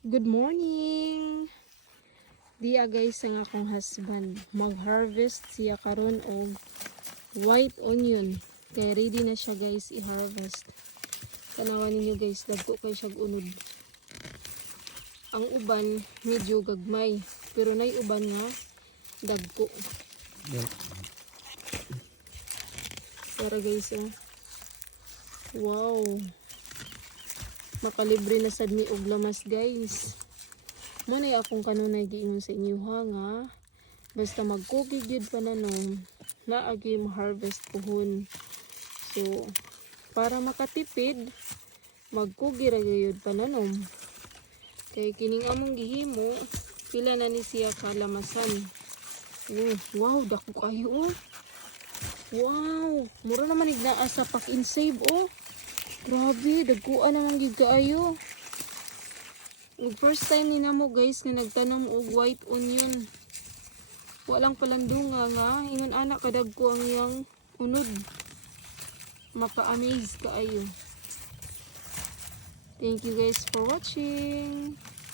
Good morning! Diya guys ang akong husband. Mag-harvest siya karon og white onion. Kaya ready na siya guys i-harvest. Tanawan ninyo guys, dagko kay siya unod. Ang uban medyo gagmay, pero nay uban nga dagko. Para guys wow. Makalibre na sad mi og lamas guys. Manay akong kanunay giingon sa inyo ha nga basta magkugig yun pananom naagi ma-harvest puhon. So para makatipid magkugi ra gyud pananom. Kay kining among gihimo pila na ni siya kalamasan. Wow, dako kayo oh. Wow, mura naman ignaa sa pack and save oh. Grabe, dagkuan naman gid kaayo. First time ni namo guys nga nagtanom og white onion. Walang palandunga nga ingon anak kadagko ang iyang unod. Maka-amaze kaayo. Thank you guys for watching.